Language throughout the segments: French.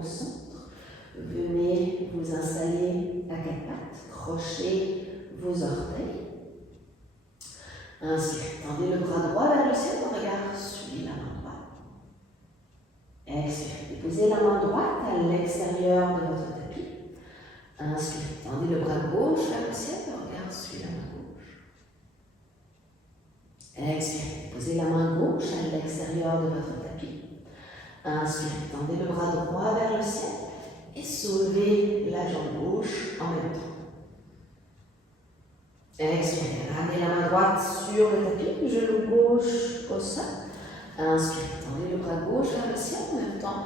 au centre. Venez vous installer à quatre pattes, crochez vos orteils. Inspirez, tendez le bras droit vers le ciel, le regard suit la main droite. Expirez, déposez la main droite à l'extérieur de votre tapis. Inspirez, tendez le bras gauche vers le ciel, le regard suit la main gauche. Expirez, posez la main gauche à l'extérieur de votre tapis. Inspirez, tendez le bras droit vers le ciel et soulevez la jambe gauche en même temps. Expirez, ramenez la main droite sur le tapis, genou gauche au sol. Inspirez, tendez le bras gauche vers le ciel en même temps.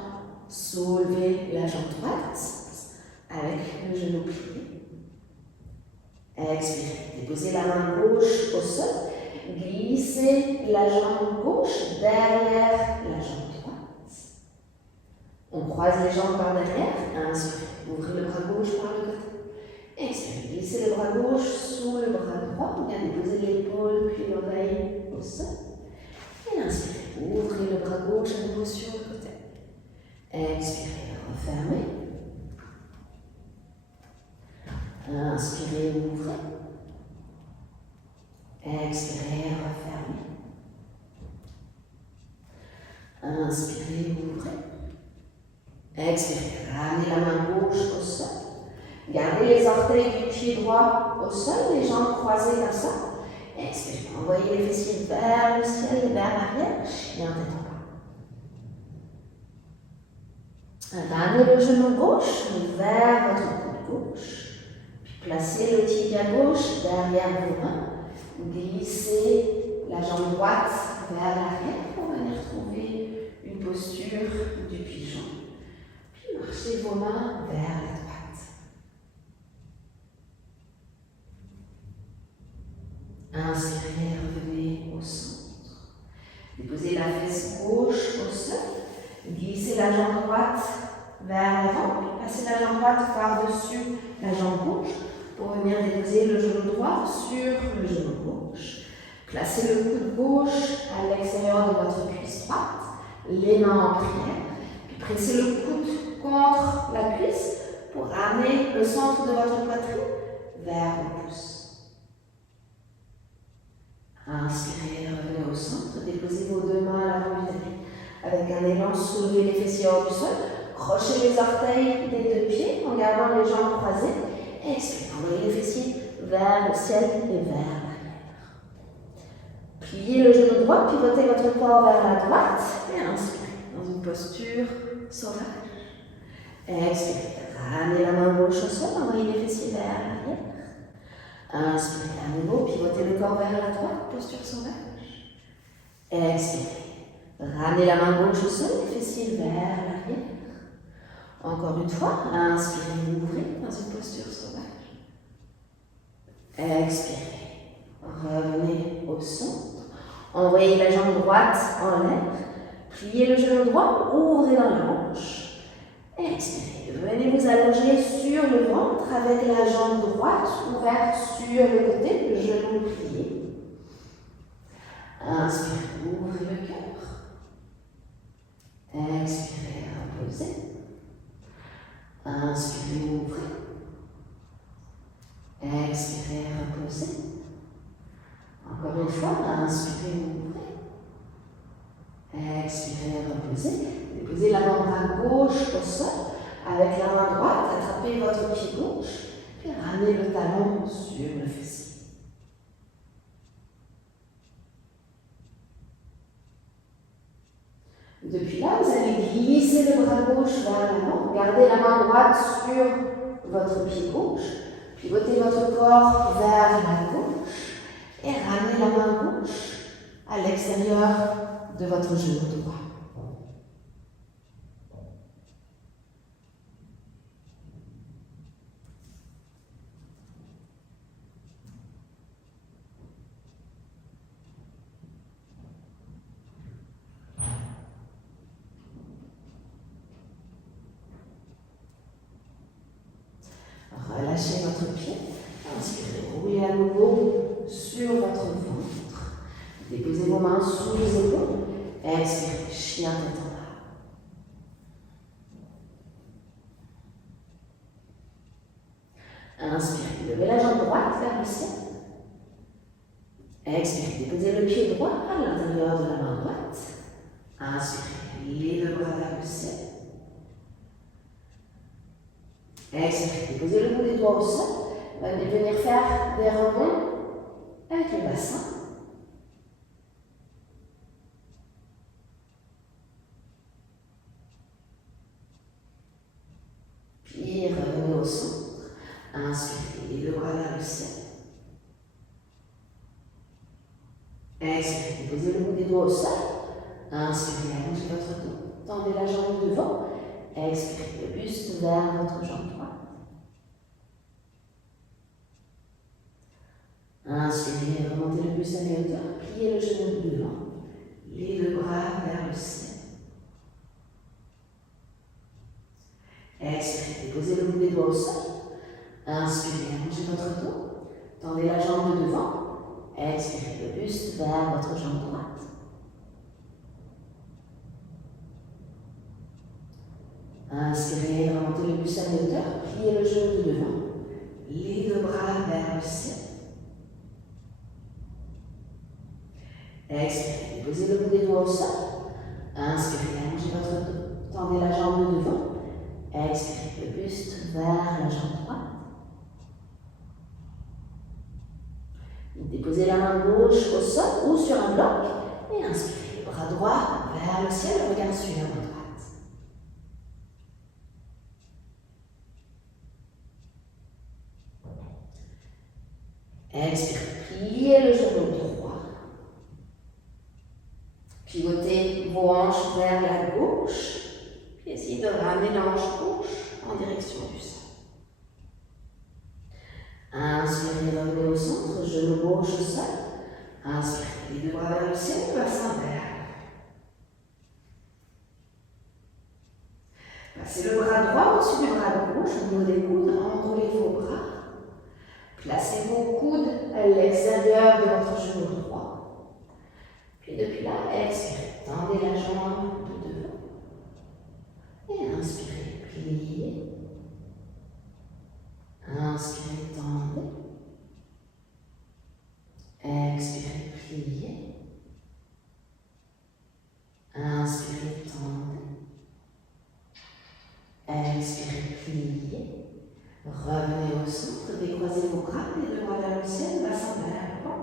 Soulevez la jambe droite avec le genou plié. Expirez, déposez la main gauche au sol. Glissez la jambe gauche derrière la jambe droite. On croise les jambes par derrière. Inspirez, ouvrez le bras gauche par le côté. Expirez, glissez le bras gauche sous le bras droit. Bien déposez l'épaule puis l'oreille au sol. Et inspirez, ouvrez le bras gauche à nouveau sur le côté. Expirez, refermez. Inspirez, ouvrez. Expirez, refermez. Inspirez, ouvrez. Expirez, ramenez la main gauche au sol. Gardez les orteils du pied droit au sol, les jambes croisées comme ça. Expirez, envoyez les fessiers vers le ciel et vers l'arrière, chien tête en bas. Ramenez le genou gauche vers votre coude gauche. Puis placez le tibia gauche derrière vos mains. Glissez la jambe droite vers l'arrière pour venir trouver une posture du pigeon. Puis marchez vos mains vers la droite. Inspirez, revenez au centre. Déposez la fesse gauche au sol. Glissez la jambe droite vers l'avant. Puis passez la jambe droite par-dessus la jambe gauche pour venir déposer le genou droit sur le genou gauche. Placez le coude gauche à l'extérieur de votre cuisse droite, les mains en prière. Puis pressez le coude contre la cuisse pour ramener le centre de votre poitrine vers le pouce. Inspirez, revenez au centre, déposez vos deux mains à l'avant du tapis. Avec un élan, soulevez les fessiers hors du sol, crochez les orteils des deux pieds en gardant les jambes croisées. Expirez, envoyez les fessiers vers le ciel et vers l'arrière. Pliez le genou droit, pivotez votre corps vers la droite et inspirez dans une posture sauvage. Expirez, ramenez la main gauche au sol, envoyez les fessiers vers l'arrière. Inspirez à nouveau, pivotez le corps vers la droite, posture sauvage. Expirez, ramenez la main gauche au sol, les fessiers vers l'arrière. Encore une fois, inspirez, ouvrez dans une posture sauvage. Expirez, revenez au centre. Envoyez la jambe droite en l'air. Pliez le genou droit, ouvrez dans la hanche. Expirez, venez vous allonger sur le ventre avec la jambe droite ouverte sur le côté, le genou plié. Inspirez, ouvrez le cœur. Expirez, reposez. Inspirez, ouvrez. Expirez, reposez. Encore une fois, inspirez, ouvrez. Expirez, reposez. Déposez l'avant-bras gauche au sol. Avec la main droite, attrapez votre pied gauche. Puis ramenez le talon sur le fessier. Depuis là, vous allez glisser le bras gauche vers l'avant. Gardez la main droite sur votre pied gauche. Pivotez votre corps vers la gauche. Et ramenez la main gauche à l'extérieur de votre genou droit. Relâchez votre pied. Inspirez, roulez à nouveau sur votre ventre. Déposez vos mains sous les épaules. Expirez, chien tête en Expirez, déposez le pied droit à l'intérieur de la main droite. Inspirez, les deux bras vers le ciel. Expirez, déposez le bout des doigts au sol. On va venir faire des rebonds avec le bassin. Puis revenez au centre. Inspirez, les deux bras vers le ciel. Expirez, déposez le bout des doigts au sol. Inspirez, allongez votre dos. Tendez la jambe devant. Expirez, le buste vers votre jambe droite. Inspirez, remontez le buste à mi-hauteur. Pliez le genou devant. Les deux bras vers le ciel. Expirez, déposez le bout des doigts au sol. Inspirez, allongez votre dos. Tendez la jambe devant. Expirez, le buste vers votre jambe droite. Inspirez, remontez le buste à mi-hauteur, pliez le genou devant, les deux bras vers le ciel. Expirez, déposez le bout des doigts au sol. Inspirez, allongez votre dos, tendez la jambe devant. Expirez, le buste vers la jambe droite. Déposez la main gauche au sol ou sur un bloc et inspirez, le bras droit vers le ciel, regard sur la main droite. Expirez, pliez le genou droit. Pivotez vos hanches vers la gauche. Puis essayez de ramener la hanche gauche en direction du sol. Inspirez, revenez au centre, genou gauche au sol. Inspirez, les deux bras vers le ciel, bassin vers. Passez le bras droit au-dessus du bras gauche, au niveau des coudes, enroulez vos bras. Placez vos coudes à l'extérieur de votre genou droit. Puis depuis là, expirez, tendez la jambe de devant. Et inspirez, pliez. Inspirez, tendez. Expirez, pliez. Inspirez, tendez. Expirez, pliez. Revenez au centre, décroisez vos bras, les deux bras vers le ciel, bassin vers le bas.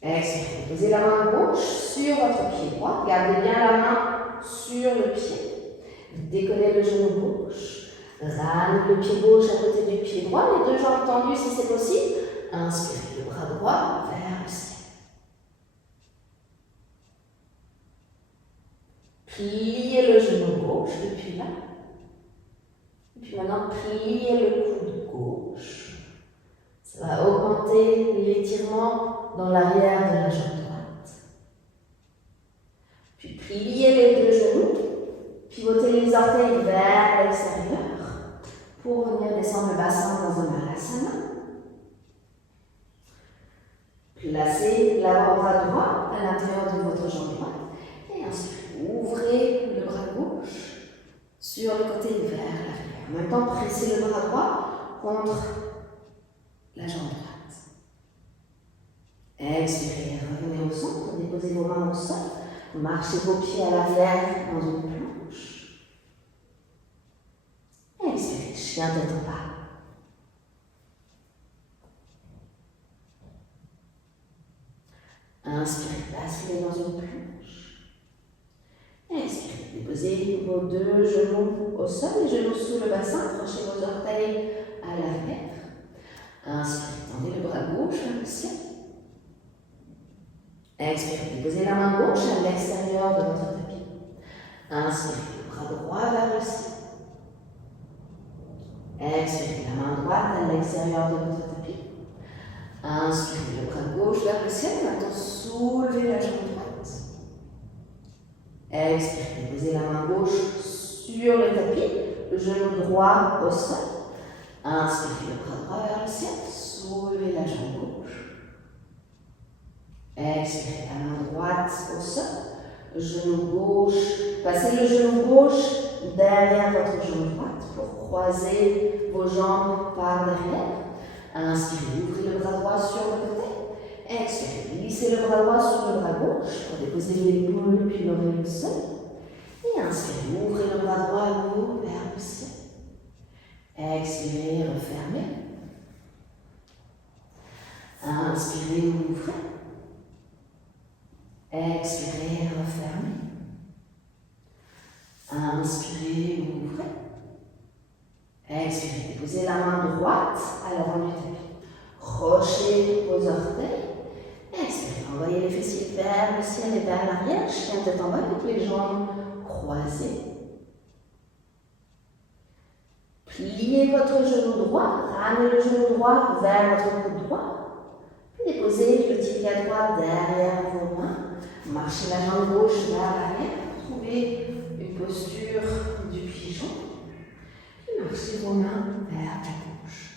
Expirez, posez la main gauche sur votre pied droit. Gardez bien la main sur le pied. Décollez le genou gauche. Ramenez le pied gauche à côté du pied droit, les deux jambes tendues si c'est possible. Inspirez, le bras droit vers le ciel. Pliez le genou gauche depuis là. Et puis maintenant, pliez le coude gauche. Ça va augmenter l'étirement dans l'arrière de la jambe droite. Puis pliez les deux genoux. Pivotez les orteils vers l'extérieur pour venir descendre le bassin dans un malasana. Placez l'avant-bras droit à l'intérieur de votre jambe droite. Et ensuite, ouvrez le bras gauche sur le côté vers l'arrière. En même temps, pressez le bras droit contre la jambe droite. Expirez, revenez au centre, déposez vos mains au sol. Marchez vos pieds à l'arrière dans une planche. Expirez, chien tête en bas. Inspirez, basculez dans une planche. Expirez, déposez vos deux genoux au sol, les genoux sous le bassin, accrochez vos orteils à l'arrière. Inspirez, tendez le bras gauche vers le ciel. Expirez, déposez la main gauche à l'extérieur de votre tapis. Inspirez, le bras droit vers le ciel. Expirez, la main droite à l'extérieur de votre tapis. Inspirez, le bras gauche vers le ciel. Maintenant, soulevez la jambe droite. Expirez, déposez la main gauche sur le tapis, le genou droit au sol. Inspirez, le bras droit vers le ciel. Soulevez la jambe gauche. Expirez, la main droite au sol, genou gauche. Passez le genou gauche derrière votre jambe droite pour croiser vos jambes par derrière. Inspirez, ouvrez le bras droit sur le côté. Expirez, glissez le bras droit sur le bras gauche pour déposer l'épaule puis l'oreille au sol. Et inspirez, ouvrez le bras droit à nouveau vers le ciel. Expirez, refermez. Inspirez, ouvrez. Expirez, refermez. Inspirez, ouvrez. Expirez, déposez la main droite à l'avant du tapis. Crochez vos orteils. Expirez, envoyez les fessiers vers le ciel et vers l'arrière. Chien tête en bas avec les jambes croisées. Pliez votre genou droit, ramenez le genou droit vers votre coude droit. Puis déposez le petit pied droit derrière vos mains. Marchez la jambe gauche vers l'arrière. Trouvez une posture du pigeon. Puis marchez vos mains vers la gauche.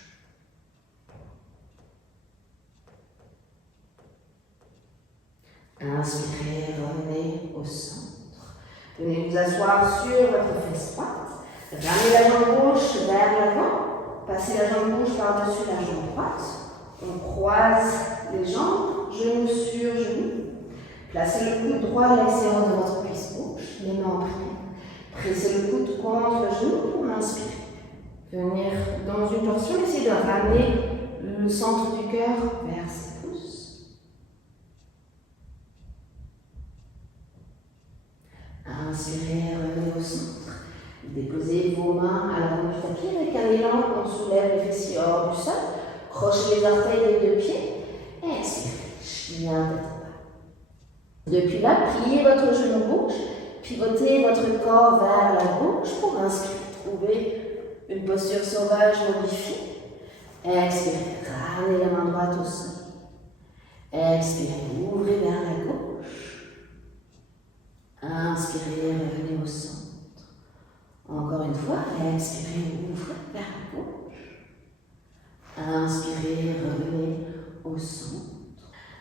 Inspirez, revenez au centre. Venez vous asseoir sur votre fesse droite. Ramenez la jambe gauche vers l'avant. Passez la jambe gauche par-dessus la jambe droite. On croise les jambes, genou sur genou. Placez le coude droit à l'extérieur de votre cuisse gauche, les mains en prière. Pressez le coude contre le genou pour inspirer. Venir dans une torsion, essayez de ramener le centre du cœur vers ses pouces. Inspirez, revenez au centre. Déposez vos mains à l'avant du tapis avec un élan, on soulève les fessiers hors du sol. Crochez les orteils des deux pieds. Expirez, chien tête en bas. Depuis là, pliez votre genou gauche, pivotez votre corps vers la gauche pour inspirer. Trouvez une posture sauvage modifiée. Expirez, ramenez la main droite au sol. Expirez, ouvrez vers la gauche. Inspirez, revenez au centre. Encore une fois, expirez, ouvrez vers la gauche. Inspirez, revenez au centre.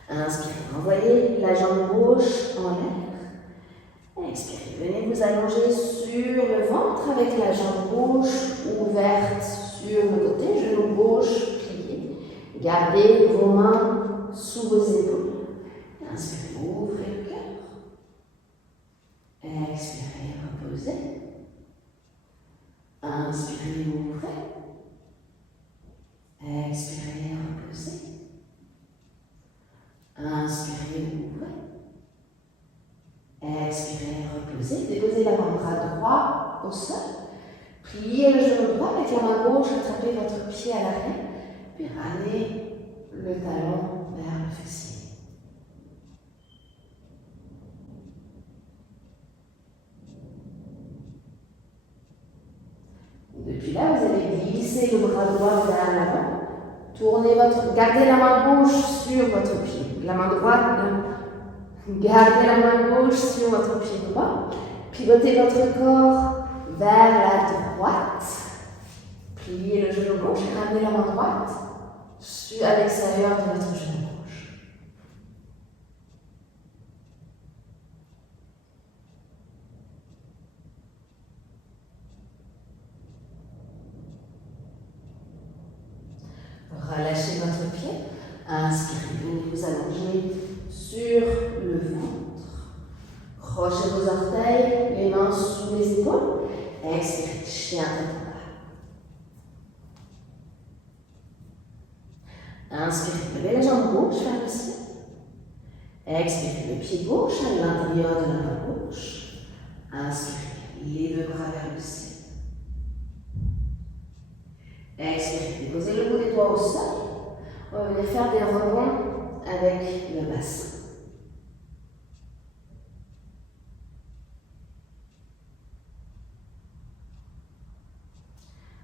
Inspirez, envoyez la jambe gauche en l'air. Expirez, venez vous allonger sur le ventre avec la jambe gauche ouverte sur le côté, genou gauche plié. Gardez vos mains sous vos épaules. Inspirez, ouvrez le cœur. Expirez, reposez. Inspirez, ouvrez. Expirez, reposez. Inspirez, ouvrez. Expirez, reposez. Déposez l'avant-bras droit au sol. Pliez le genou droit avec la main gauche, attrapez votre pied à l'arrière. Puis ramenez le talon vers le fessier. Depuis là, vous allez glisser le bras droit vers l'avant. Gardez la main gauche sur votre pied. La main droite, gardez la main gauche sur votre pied droit. Pivotez votre corps vers la droite. Pliez le genou gauche et ramenez la main droite à l'extérieur de votre genou gauche. Relâchez votre pied. Inspirez, venez vous allonger sur le ventre. Crochez vos orteils, les mains sous les épaules. Expirez, chien tête en bas. Inspirez, levez la jambe gauche vers le ciel. Expirez, le pied gauche à l'intérieur de la main gauche. Inspirez, les deux bras vers le ciel. Expirez, déposez le bout des doigts au sol. On va venir faire des rebonds avec le bassin.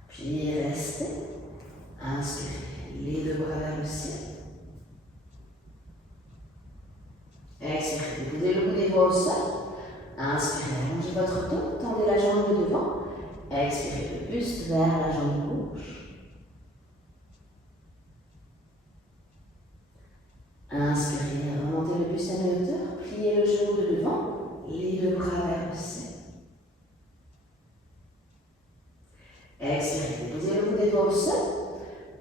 Puis restez. Inspirez, les deux bras vers le ciel. Expirez, déposez le bout des doigts au sol. Inspirez, allongez votre dos, tendez la jambe de devant. Expirez, le buste vers la jambe gauche. Inspirez, remontez le buste à mi-hauteur, pliez le genou de devant, les deux bras vers le ciel. Expirez, déposez le bout des doigts au sol.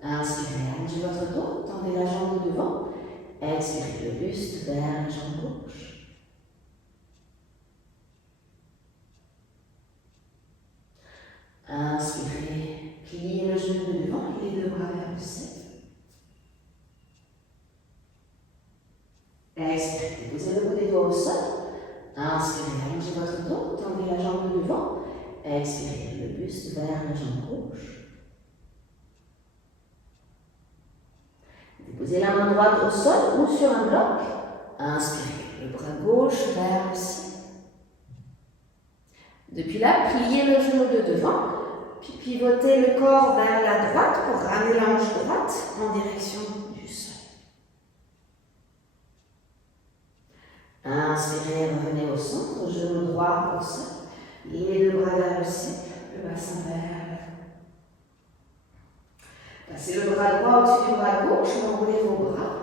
Inspirez, allongez votre dos, tendez la jambe de devant. Expirez le buste vers la jambe gauche. Inspirez, pliez le genou de devant et les deux bras vers le ciel. Expirez, posez le bout des doigts au sol. Inspirez, allongez votre dos, tendez la jambe de devant. Expirez le buste vers la jambe gauche. Déposez la main droite au sol ou sur un bloc. Inspirez le bras gauche vers le ciel. Depuis là, pliez le genou de devant, puis pivotez le corps vers la droite pour ramener la hanche droite en direction du sol. Inspirez, revenez au centre, genou droit au sol, les deux bras vers le ciel, le bassin vers l'avant. Passez le bras droit au-dessus du bras gauche, enroulez vos bras.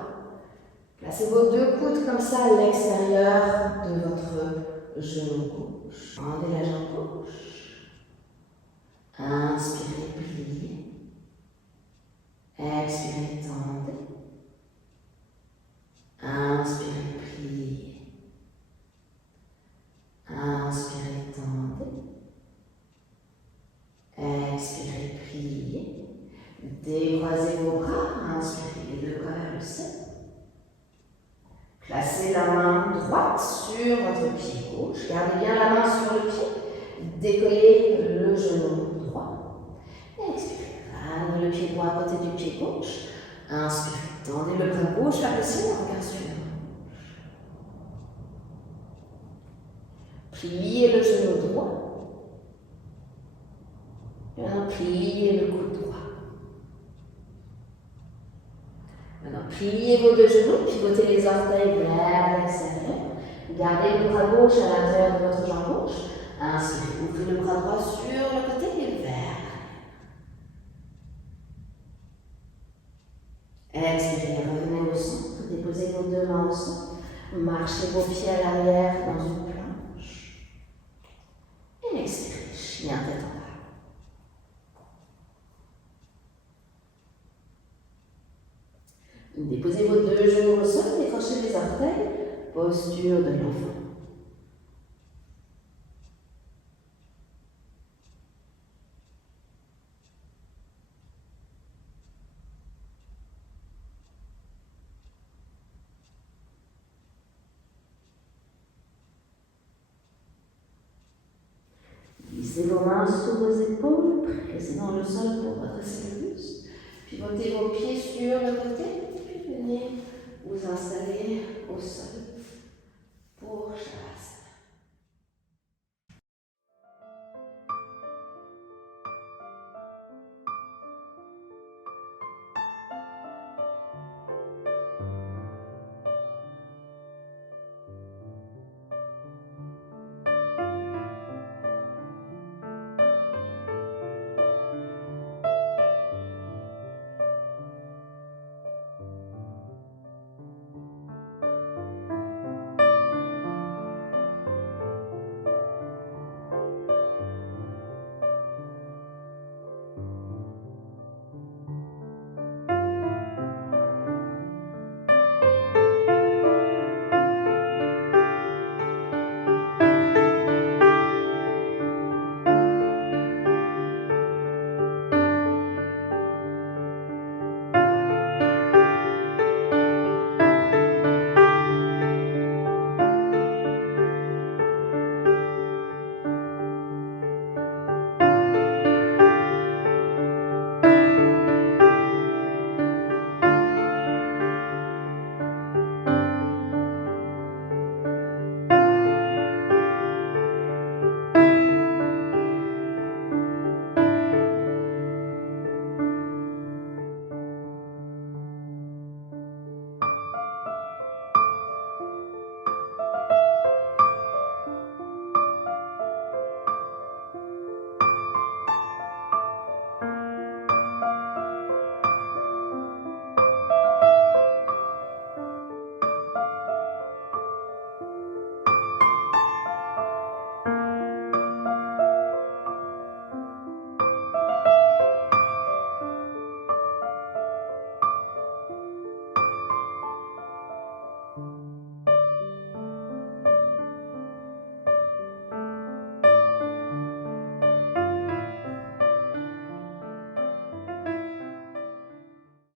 Placez vos deux coudes comme ça à l'extérieur de votre genou gauche. Rendez la jambe gauche. Inspirez, pliez. Expirez, tendez. Inspirez, pliez. Inspirez, tendez. Expirez, pliez. Décroisez vos bras, inspirez les deux bras vers le ciel. Placez la main droite sur votre pied gauche. Gardez bien la main sur le pied. Décollez le genou droit. Expirez. Ramenez le pied droit à côté du pied gauche. Inspirez. Tendez le bras gauche vers le ciel. Regardez sur la main gauche. Pliez le genou droit. Et maintenant, pliez le coude droit. Maintenant, pliez vos deux genoux, pivotez les orteils vers l'extérieur. Gardez le bras gauche à l'intérieur de votre jambe gauche. Inspirez, ouvrez le bras droit sur le côté et vers l'arrière. Expirez, revenez au centre, déposez vos deux mains au sol. Marchez vos pieds à l'arrière dans une planche. Et expirez, chien tête en bas. Déposez vos deux genoux au sol, décrochez les orteils, posture de l'enfant. Glissez vos mains sous vos épaules, pressez dans le sol pour redresser le buste. Pivotez vos pieds sur le côté. Venez vous installer au sol.